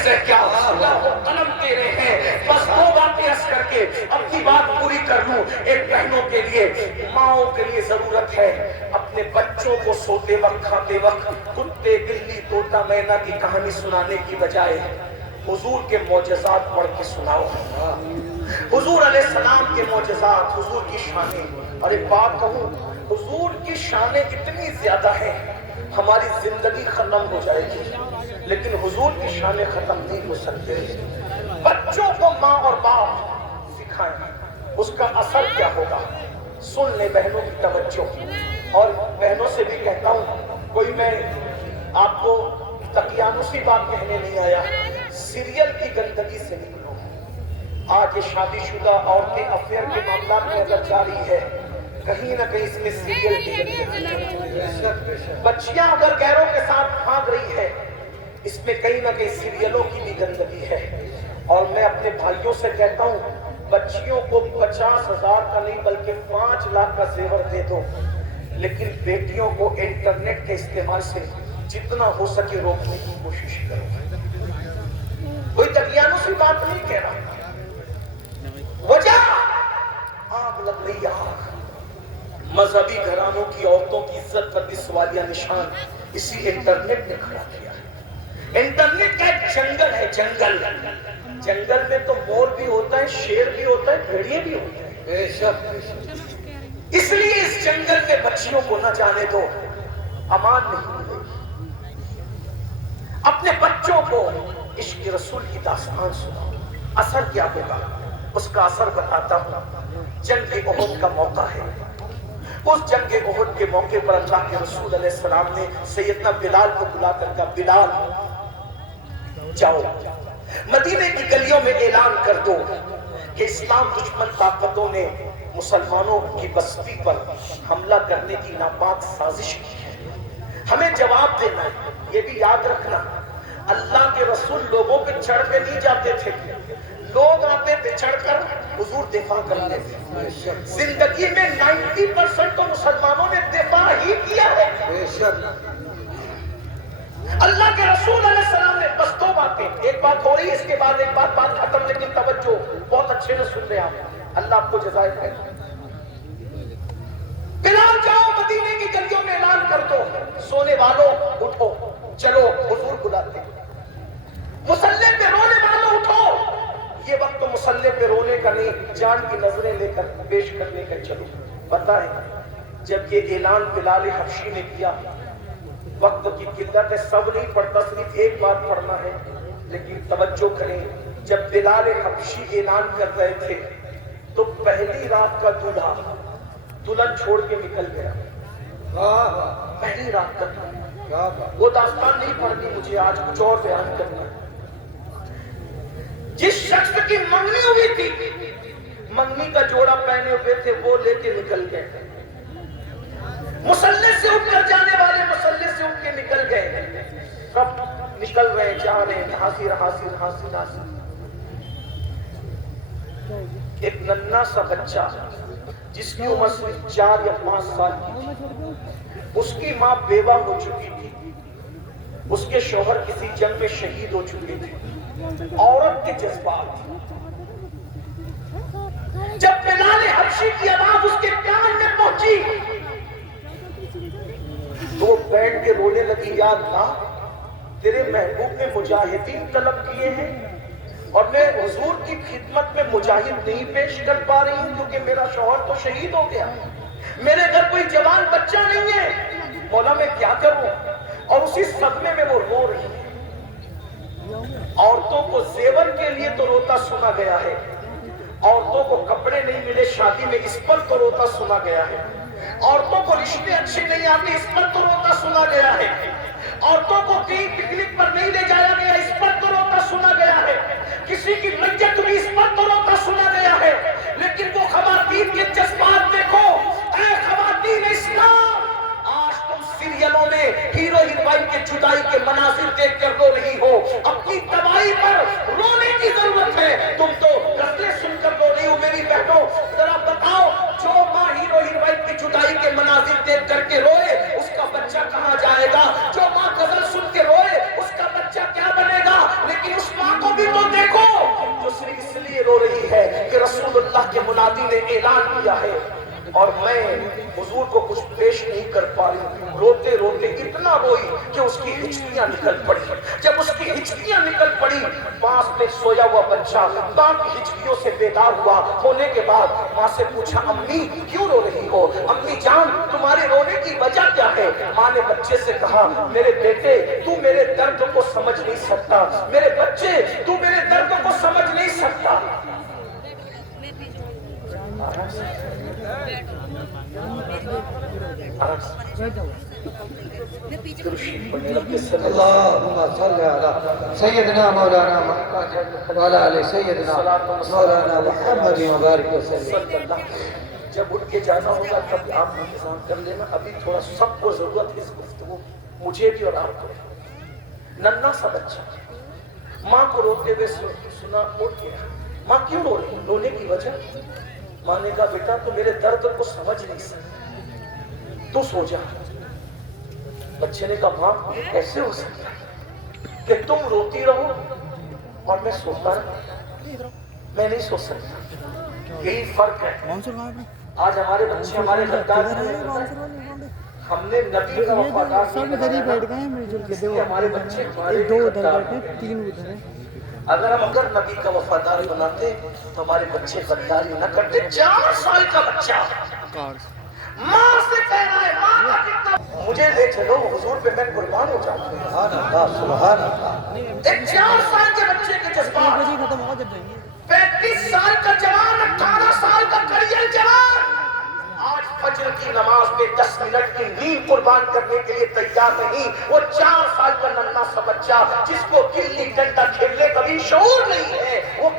چیز ہے کیا؟ لوح و قلم تیرے ہیں. بس دو باتیں عرض کر کے اپنی بات پوری کر لوں. ایک بہنوں کے لیے، ماؤں کے لیے ضرورت ہے اپنے بچوں کو سوتے وقت کھاتے وقت کتے بلی طوطا مینا کی کہانی سنانے کی بجائے حضور کے معجزات پڑھ کے سناؤ. حضور علیہ السلام کے معجزات، حضور کی شانیں. اور ایک بات کہوں، حضور کی شانیں اتنی زیادہ ہیں ہماری زندگی ختم ہو جائے گی لیکن حضور کی شانیں ختم نہیں ہو سکتے. بچوں کو ماں اور باپ سکھائیں، اس کا اثر کیا ہوگا. سن لے بہنوں کی توجہ. اور بہنوں سے بھی کہتا ہوں، کوئی میں آپ کو تقیانوسی بات کہنے نہیں آیا، سیریل کی گندگی سے نکلو. آج یہ شادی شدہ عورتیں افیئر کے معاملات میں اگر جاری ہے، کہیں نہ کہیں اس میں سیریل کی گندگی ہے. بچیاں اگر غیروں کے ساتھ بھاگ رہی ہے، اس میں کہیں نہ کہیں سیریلوں کی بھی گندگی ہے. اور میں اپنے بھائیوں سے کہتا ہوں، بچیوں کو 50,000 کا نہیں بلکہ 5 لاکھ کا زیور دے دو، لیکن بیٹیوں کو انٹرنیٹ کے استعمال سے جتنا ہو سکے روکنے کی کوشش کرو. کوئی دقیانوسی بات نہیں کہہ رہا. وجہ آگ لگ رہی آگ. مذہبی گھرانوں کی عورتوں کی عزت پر بھی سوالیہ نشان اسی انٹرنیٹ نے کھڑا کیا ہے. انٹرنیٹ کا ایک جنگل ہے، جنگل. جنگل میں تو مور بھی ہوتا ہے، شیر بھی ہوتا ہے، بھیڑیے بھی ہوتے ہیں. بے شک. اس لیے اس جنگل میں بچیوں کو نہ جانے دو، امان نہیں ملے گی. اپنے بچوں کو عشق رسول کی داستان سناؤ. اثر کیا ہوگا اس کا اثر بتاتا ہوں. جنگ احد کا موقع ہے. اس جنگ احد کے موقع پر اللہ کے رسول علیہ السلام نے سیدنا بلال کو بلا کر کہا، بلال جاؤ مدینے کی گلیوں میں اعلان کر دو کہ اسلام دشمن طاقتوں نے مسلمانوں کی بستی پر حملہ کرنے کی ناپاک سازش کی ہے، ہمیں جواب دینا ہے. یہ بھی یاد رکھنا، اللہ کے رسول لوگوں پہ چڑھ کے نہیں جاتے تھے، لوگ آتے تھے چڑھ کر حضور دفاع کرتے تھے. زندگی میں 90% تو مسلمانوں نے دفاع ہی کیا ہے. اللہ کے رسول علیہ السلام نے بس دو باتیں، ایک بات ہو رہی ہے اس کے بعد ایک بات ختم، لیکن توجہ بہت اچھے سے سن رہے آپ. اللہ آپ کو جزائے خیر. بلال جاؤ مدینے کی گلیوں میں اعلان کر دو، سونے والوں اٹھو چلو حضور بلاتے ہیں. مصلی پہ رونے والوں اٹھو، یہ وقت تو مصلی پہ رونے کا نہیں، جان کی نظریں لے کر پیش کرنے کا. چلو پتہ ہے جب یہ اعلان بلال حبشی نے کیا، وقت کی قلت ہے سب نہیں پڑھتا، صرف ایک بات پڑھنا ہے، لیکن توجہ کریں. جب بلال حبشی اعلان کر رہے تھے تو پہلی رات کا دولہا دلہن چھوڑ کے نکل گیا. پہلی رات کا وہ داستان نہیں پڑھنی مجھے، آج کچھ اور بیان کرنا ہے. جس شخص کی منگنی ہوئی تھی، منگنی کا جوڑا پہنے ہوئے تھے، وہ لے کے نکل گئے. مصلی سے اٹھ کر جانے والے مصلی سے اٹھ کے نکل گئے. سب نکل رہے جا رہے ہیں، حاضر حاضر حاضر حاضر. ایک ننھا سا بچہ جس کی عمر صرف 4 یا 5 سال کی تھی، اس کی ماں بیوہ ہو چکی تھی، اس کے شوہر کسی جنگ میں شہید ہو چکے تھے. عورت کے جذبات. جب بلال حبشی کی آواز اس کے کان میں پہنچی تو وہ بیٹھ کے رونے لگی، یا اللہ تیرے محبوب نے مجاہدین طلب کیے ہیں اور میں حضور کی خدمت میں مجاہد نہیں پیش کر پا رہی ہوں کیونکہ میرا شوہر تو شہید ہو گیا، میرے گھر کوئی جوان بچہ نہیں ہے، مولا میں کیا کروں. اور اسی صدمے میں وہ رو رہی ہے. عورتوں کو زیور کے لیے تو روتا سنا گیا ہے، عورتوں کو کپڑے نہیں ملے شادی میں اس پر تو روتا سنا گیا ہے، عورتوں کو رشتے اچھے نہیں آتے اس پر تو روتا سنا گیا ہے، عورتوں کو کہیں پکنک پر نہیں لے جایا گیا اس پر تو روتا سنا گیا ہے، کسی کی میت ہوئی اس پر تو روتا سنا گیا ہے. لیکن وہ خواتین کے جذبات دیکھو. اے خواتین اسلام، آج تم سیریلوں میں ہیرو ہیروئن کے جدائی کے مناظر دیکھ کر رو رہی ہو، اپنی تباہی پر رونے کی ضرورت ہے. تم تو غزلیں سن کر رو رہی ہو. میری بہنوں ذرا بتاؤ، جو ماں ہیرو ہیروئن کی جدائی کے مناظر دیکھ کر کے روئے اس کا بچہ کہاں جائے گا؟ جو ماں غزل سن کے روئے اس کا بچہ کیا بنے گا؟ لیکن اس ہے کہ رسول اللہ کے منادی نے اعلان کیا ہے اور میں حضور کو کچھ پیش نہیں کر پا رہی. روتے روتے اتنا روئی کہ اس کی ہچکیاں نکل پڑی. جب اس کی ہچکیاں نکل پڑی, پاس میں سویا ہوا بچہ ماں کی ہچکیوں سے بیدار ہوا. ہونے کے بعد ماں سے پوچھا, امی کیوں رو رہی ہو؟ امی جان تمہارے رونے کی وجہ کیا ہے؟ ماں نے بچے سے کہا, میرے بیٹے تو میرے درد کو سمجھ نہیں سکتا, میرے بچے تو میرے درد کو سمجھ نہیں سکتا. اللهم صل على سيدنا مولانا محمد وعلى آل سيدنا مولانا محمد وبارك وسلم. جب اٹھ کے جانا ہوگا تب آپ انتظام کر لینا. ابھی تھوڑا سب کو ضرورت ہے اس گفتگو, مجھے بھی اور آپ کو. ننھا سا بچہ ماں کو روتے ہوئے سنا, اٹھ گیا. ماں کیوں رو رہی؟ رونے کی وجہ. ماں نے کہا, بیٹا تو میرے درد کو سمجھ نہیں سکتا, تو سو جا. بچے نے کہا, ماں یہ کیسے ہو سکتا کہ تم روتی رہو اور میں سوتا رہوں؟ میں نہیں سو سکتا. یہی فرق ہے. آج ہمارے بچے ہمارے غدار ہیں. ہم نے نبی کا وفادار ہمارے بچے ہمارے غدار ہیں. اگر نبی کا وفادار بناتے تو ہمارے بچے غداری نہ کرتے. 4 سال کا بچہ ماں سے کہہ رہا ہے, ماں کا کتنا مجھے لے چلو حضور پہ میں قربان ہو جاؤں. سبحان اللہ سبحان اللہ. ایک 4 سال کے بچے کے جذبات, 35 سال کا جوان, 18 سال کا کڑیل جوان آج فجر کی نماز میں 10 منٹ کی نیند قربان کرنے کے لیے تیار نہیں. وہ 4 سال کا ننھا سا بچہ جس کو گلی ڈنڈا کھیلنے کا بھی شعور نہیں ہے, وہ